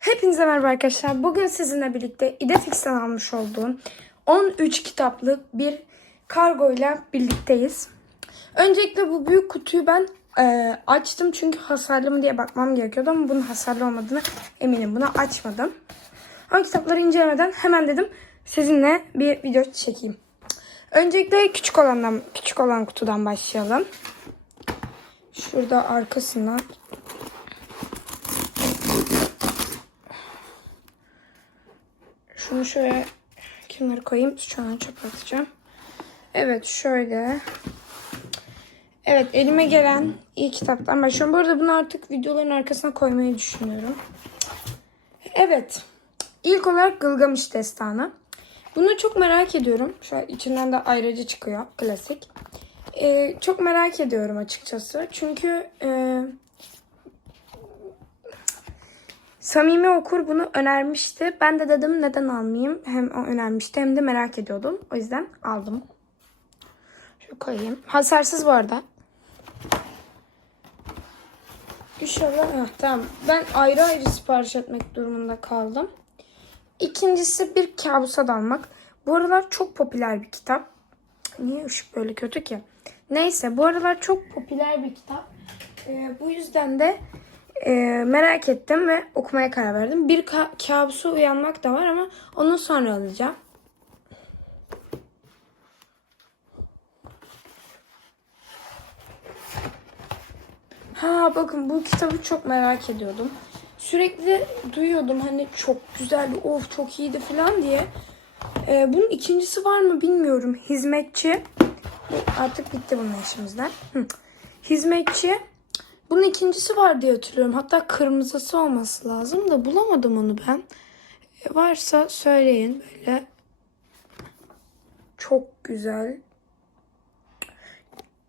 Hepinize merhaba arkadaşlar. Bugün sizinle birlikte İdefix'ten almış olduğum 13 kitaplık bir kargo ile birlikteyiz. Öncelikle bu büyük kutuyu ben e, açtım çünkü hasarlı mı diye bakmam gerekiyordu ama bunun hasarlı olmadığını eminim. Bunu açmadım. Ama kitapları incelemeden hemen dedim sizinle bir video çekeyim. Öncelikle küçük olandan küçük olan kutudan başlayalım. Şurada arkasından Şunu şöyle kenara koyayım. Şu an. Evet şöyle. Evet elime gelen iyi kitaptan başlıyorum. Bu arada bunu artık videoların arkasına koymayı düşünüyorum. Evet. İlk olarak Gılgamış Destanı. Bunu çok merak ediyorum. An içinden de ayrıca çıkıyor. Klasik. Ee, çok merak ediyorum açıkçası. Çünkü e, Samimi Okur bunu önermişti. Ben de dedim neden almayayım. Hem o önermişti hem de merak ediyordum. O yüzden aldım. Şöyle koyayım. Hasarsız bu arada. İnşallah. Heh, tamam. Ben ayrı ayrı sipariş etmek durumunda kaldım. İkincisi bir kabusa dalmak. Bu aralar çok popüler bir kitap. Niye ışık böyle kötü ki? Neyse bu aralar çok popüler bir kitap. Ee, bu yüzden de e, merak ettim ve okumaya karar verdim. Bir ka- kabusa uyanmak da var ama onu sonra alacağım. Ha bakın bu kitabı çok merak ediyordum. Sürekli duyuyordum hani çok güzeldi, of çok iyiydi falan diye. Ee, bunun ikincisi var mı bilmiyorum. Hizmetçi. Artık bitti bunun işimizden. Hı. Hizmetçi. Bunun ikincisi var diye hatırlıyorum. Hatta kırmızısı olması lazım da bulamadım onu ben. E, varsa söyleyin böyle. Çok güzel.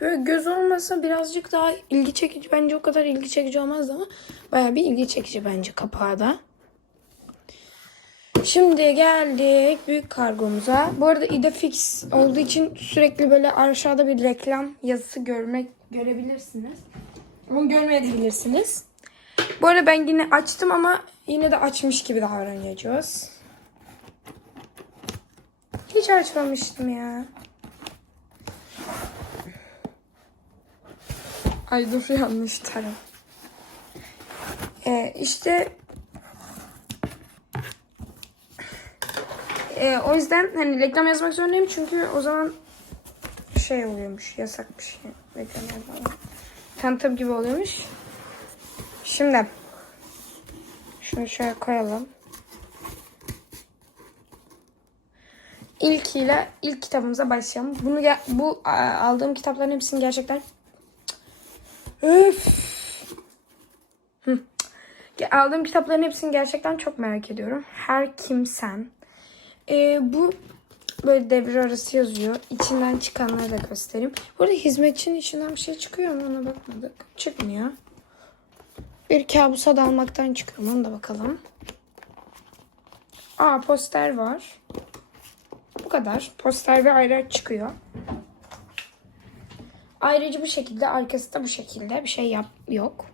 Böyle göz olmasa birazcık daha ilgi çekici. Bence o kadar ilgi çekici olmaz ama bayağı bir ilgi çekici bence kapağı da. Şimdi geldik büyük kargomuza. Bu arada Idefix olduğu için sürekli böyle aşağıda bir reklam yazısı görmek görebilirsiniz. Ama görmeyebilirsiniz. Bu arada ben yine açtım ama yine de açmış gibi davranacağız. Hiç açmamıştım ya. Ay dur yanlış taraf. Ee, işte Ee, o yüzden hani reklam yazmak zorundayım çünkü o zaman şey oluyormuş yasak bir şey reklam yazmalar. Tanıtım gibi oluyormuş. Şimdi şunu şöyle koyalım. İlkiyle ilk kitabımıza başlayalım. Bunu bu aldığım kitapların hepsini gerçekten Öf. Aldığım kitapların hepsini gerçekten çok merak ediyorum. Her kimsen. Ee, bu böyle devre arası yazıyor. İçinden çıkanları da göstereyim. Burada hizmetçinin içinden bir şey çıkıyor mu ona bakmadık. Çıkmıyor. Bir kabusa dalmaktan çıkıyor ona da bakalım. Aa poster var. Bu kadar. Poster ve ayrı çıkıyor. Ayrıca bu şekilde arkası da bu şekilde. Bir şey yap yok.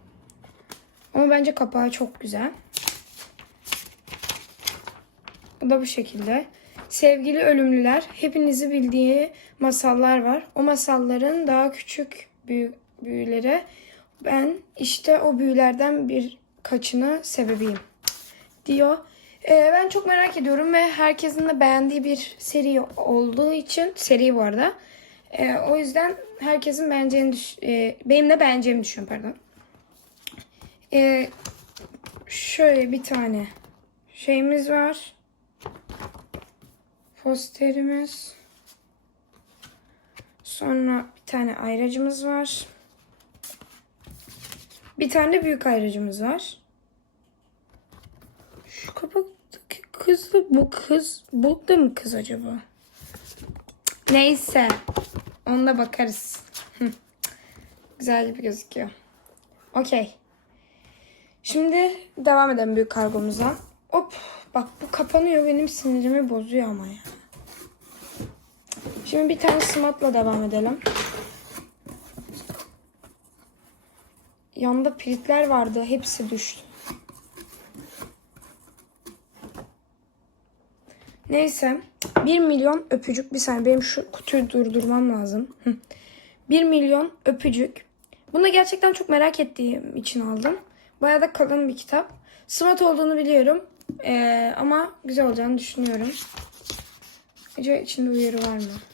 Ama bence kapağı çok güzel. Bu da bu şekilde. Sevgili ölümlüler, hepinizi bildiği masallar var. O masalların daha küçük büyü, büyülere ben işte o büyülerden bir kaçına sebebiyim diyor. Ee, ben çok merak ediyorum ve herkesin de beğendiği bir seri olduğu için seri bu arada. Ee, o yüzden herkesin beğeneceğini düş- e, benim de beğeneceğimi düşünüyorum pardon. Ee, şöyle bir tane şeyimiz var. Posterimiz. Sonra bir tane ayracımız var. Bir tane büyük ayracımız var. Şu kapaktaki kız da bu kız. Bu da mı kız acaba? Neyse. Onda bakarız. Güzel gibi gözüküyor. Okey. Şimdi devam edelim büyük kargomuza. Hop. Bak bu kapanıyor benim sinirimi bozuyor ama ya. Şimdi bir tane smatla devam edelim. Yanında piritler vardı. Hepsi düştü. Neyse 1 milyon öpücük bir saniye benim şu kutuyu durdurmam lazım. Hı. 1 milyon öpücük. Bunu gerçekten çok merak ettiğim için aldım. Bayağı da kalın bir kitap. Smart olduğunu biliyorum. Ee, ama güzel olacağını düşünüyorum. Acaba içinde uyarı var mı?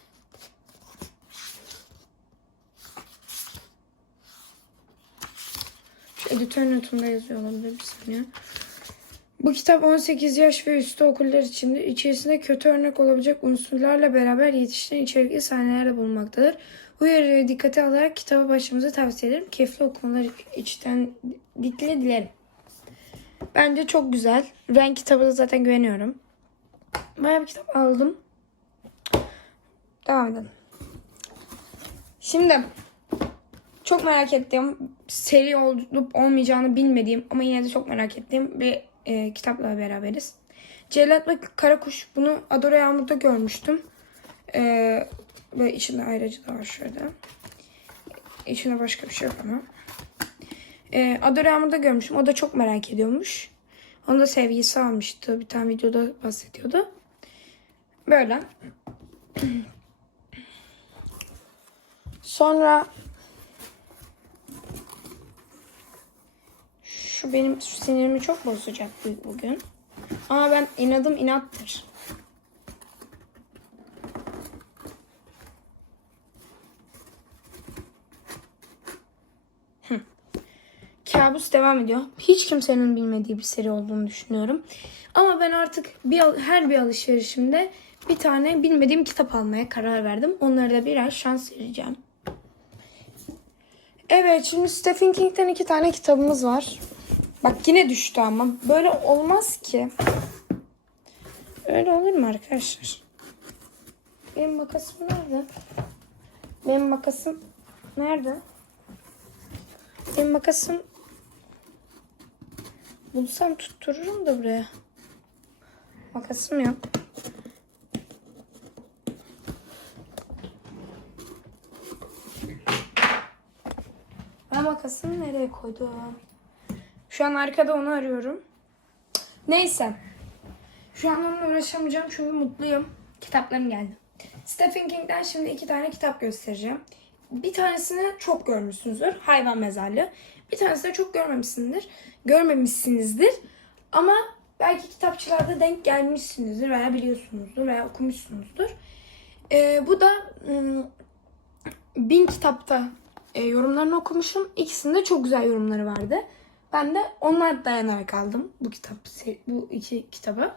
Editör notunda yazıyor olabilir bir saniye. Bu kitap 18 yaş ve üstü okullar içindir. İçerisinde kötü örnek olabilecek unsurlarla beraber yetiştiren içerikli sahneler de bulunmaktadır. Bu uyarıya dikkate alarak kitaba başlamanızı tavsiye ederim. Keyifli okumaları içten dikle dilerim. Bence çok güzel. Ben kitabına zaten güveniyorum. Bayağı bir kitap aldım. Devam edelim. Şimdi çok merak ettiğim seri olup olmayacağını bilmediğim ama yine de çok merak ettiğim bir e, kitapla beraberiz. Cellat ve Karakuş bunu Adora Yağmur'da görmüştüm. E, ve içinde ayrıcı da var şöyle. İçinde başka bir şey yok ama. E, Adora Yağmur'da görmüştüm. O da çok merak ediyormuş. Onu da sevgisi almıştı. Bir tane videoda bahsediyordu. Böyle. Sonra benim sinirimi çok bozacak bu- bugün. Ama ben inadım inattır. Kabus devam ediyor. Hiç kimsenin bilmediği bir seri olduğunu düşünüyorum. Ama ben artık bir her bir alışverişimde bir tane bilmediğim kitap almaya karar verdim. Onlara da birer şans vereceğim. Evet şimdi Stephen King'den iki tane kitabımız var. Bak yine düştü ama böyle olmaz ki. Öyle olur mu arkadaşlar? Benim makasım nerede? Benim makasım nerede? Benim makasım bulsam tuttururum da buraya. Makasım yok. Ben makasımı nereye koydum? Şu an arkada onu arıyorum. Neyse. Şu an onunla uğraşamayacağım çünkü mutluyum. Kitaplarım geldi. Stephen King'den şimdi iki tane kitap göstereceğim. Bir tanesini çok görmüşsünüzdür. Hayvan mezarlığı. Bir tanesini de çok görmemişsinizdir. Görmemişsinizdir. Ama belki kitapçılarda denk gelmişsinizdir veya biliyorsunuzdur veya okumuşsunuzdur. Ee, bu da ım, bin kitapta e, yorumlarını okumuşum. İkisinde çok güzel yorumları vardı. Ben de onlar dayanarak aldım bu kitap bu iki kitabı.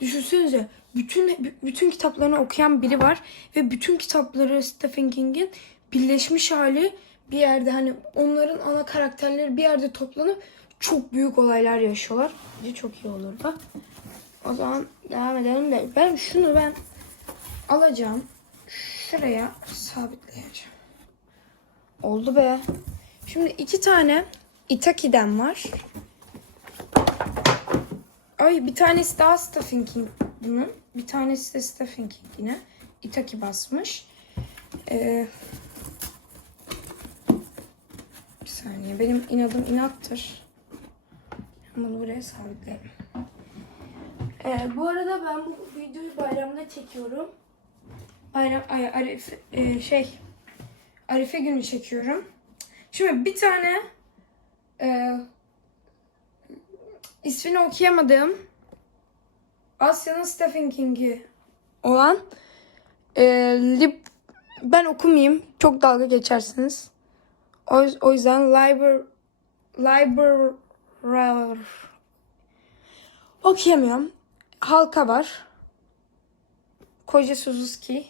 Düşünsenize bütün bütün kitaplarını okuyan biri var ve bütün kitapları Stephen King'in birleşmiş hali bir yerde hani onların ana karakterleri bir yerde toplanıp çok büyük olaylar yaşıyorlar. Bence çok iyi olurdu. O zaman devam edelim de ben şunu ben alacağım. Şuraya sabitleyeceğim. Oldu be. Şimdi iki tane Itaki'den var. Ay bir tanesi daha Stephen King bunun. Bir tanesi de Stephen King yine. Itaki basmış. Ee, bir saniye. Benim inadım inattır. Bunu buraya sabitleyelim. Ee, bu arada ben bu videoyu bayramda çekiyorum. Bayram, ay, Arife, e, şey, Arife günü çekiyorum. Şimdi bir tane e, ismini okuyamadığım Asya'nın Stephen King'i olan e, Lib ben okumayayım. Çok dalga geçersiniz. O, o yüzden Liber Liber okuyamıyorum. Halka var. Koca Suzuki.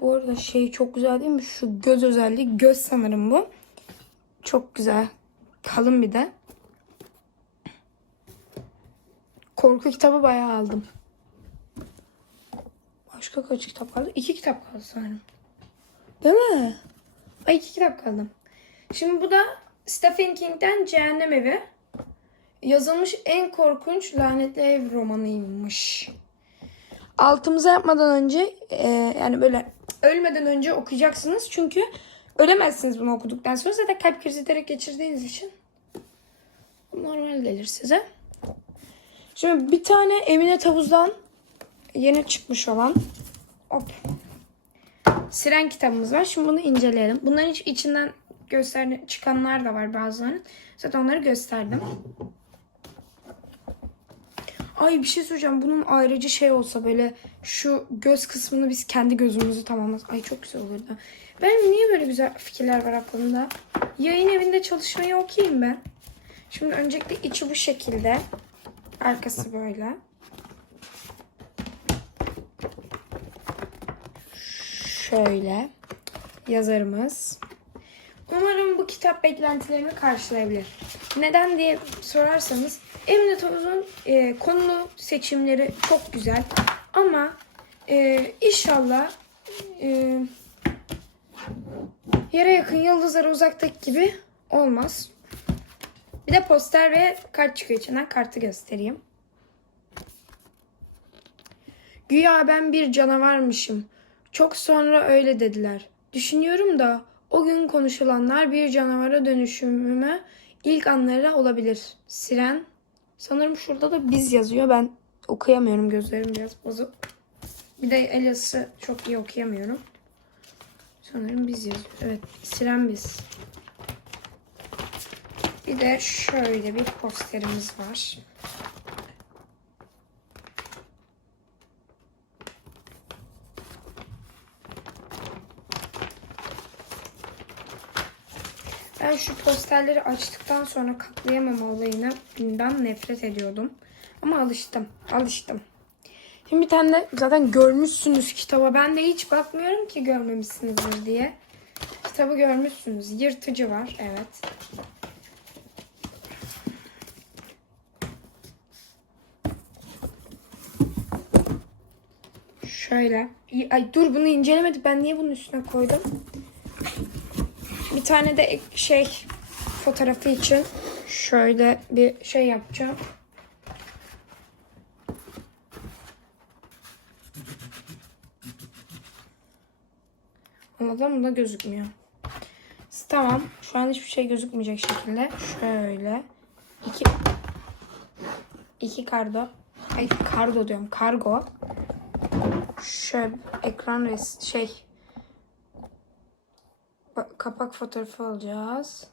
Bu arada şey çok güzel değil mi? Şu göz özelliği. Göz sanırım bu. Çok güzel. Kalın bir de. Korku kitabı bayağı aldım. Başka kaç kitap kaldı? İki kitap kaldı sanırım. Değil mi? Ay iki kitap kaldı. Şimdi bu da Stephen King'den Cehennem Evi. Yazılmış en korkunç lanetli ev romanıymış. Altımıza yapmadan önce e, yani böyle ölmeden önce okuyacaksınız. Çünkü ölemezsiniz bunu okuduktan sonra. Zaten kalp krizi direkt geçirdiğiniz için normal gelir size. Şimdi bir tane Emine Tavuz'dan yeni çıkmış olan hop, Siren kitabımız var. Şimdi bunu inceleyelim. Bunların iç- içinden göster çıkanlar da var bazılarının. Zaten onları gösterdim. Ay bir şey söyleyeceğim. Bunun ayrıca şey olsa böyle şu göz kısmını biz kendi gözümüzü tamamlasak. Ay çok güzel olurdu. Benim niye böyle güzel fikirler var aklımda? Yayın evinde çalışmayı okuyayım ben. Şimdi öncelikle içi bu şekilde. Arkası böyle. Şöyle. Yazarımız. Umarım bu kitap beklentilerimi karşılayabilir. Neden diye sorarsanız Emine Tavuz'un e, konu seçimleri çok güzel. Ama e, inşallah e, yere yakın yıldızlara uzaktaki gibi olmaz. Bir de poster ve kart çıkıyor içinden. Kartı göstereyim. Güya ben bir canavarmışım. Çok sonra öyle dediler. Düşünüyorum da o gün konuşulanlar bir canavara dönüşümüme ilk anları olabilir. Siren. Sanırım şurada da biz yazıyor. Ben okuyamıyorum. Gözlerim biraz bozuk. Bir de el yazısı çok iyi okuyamıyorum. Sanırım biz yazıyor. Evet. Siren biz. Bir de şöyle bir posterimiz var. Ben şu posterleri açtıktan sonra katlayamama olayından nefret ediyordum. Ama alıştım. Alıştım. Şimdi bir tane de zaten görmüşsünüz kitaba. Ben de hiç bakmıyorum ki görmemişsinizdir diye. Kitabı görmüşsünüz. Yırtıcı var. Evet. Şöyle. Ay dur bunu incelemedik. Ben niye bunun üstüne koydum? Tane de şey fotoğrafı için şöyle bir şey yapacağım. Anladın mı da gözükmüyor. Tamam. Şu an hiçbir şey gözükmeyecek şekilde. Şöyle. iki iki kardo. Ay kardo diyorum. Kargo. Şöyle ekran res şey kapak fotoğrafı alacağız.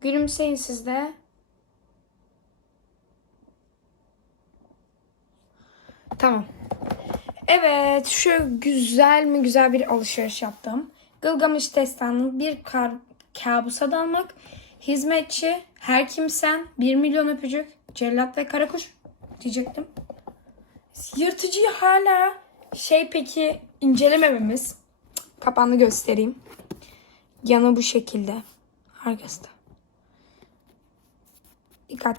Gülümseyin siz de. Tamam. Evet, şu güzel mi güzel bir alışveriş yaptım. Gılgamış Destanı'nın bir kar kabusa dalmak, hizmetçi, her kimsen, 1 milyon öpücük, cellat ve karakuş diyecektim. Yırtıcıyı hala şey peki incelemememiz. Kapağını göstereyim. Yanı bu şekilde. Arkası. Dikkat.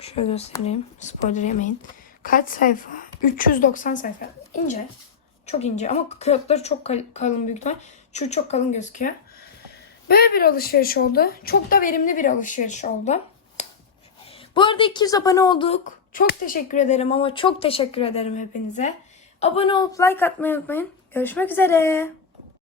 Şöyle göstereyim. Spoiler yemeyin. Kaç sayfa? 390 sayfa. İnce. Çok ince ama kağıtları çok kal- kalın büyük ihtimal. Şu çok kalın gözüküyor. Böyle bir alışveriş oldu. Çok da verimli bir alışveriş oldu. Bu arada 200 abone olduk. Çok teşekkür ederim ama çok teşekkür ederim hepinize. Abone olup like atmayı unutmayın. Görüşmek üzere.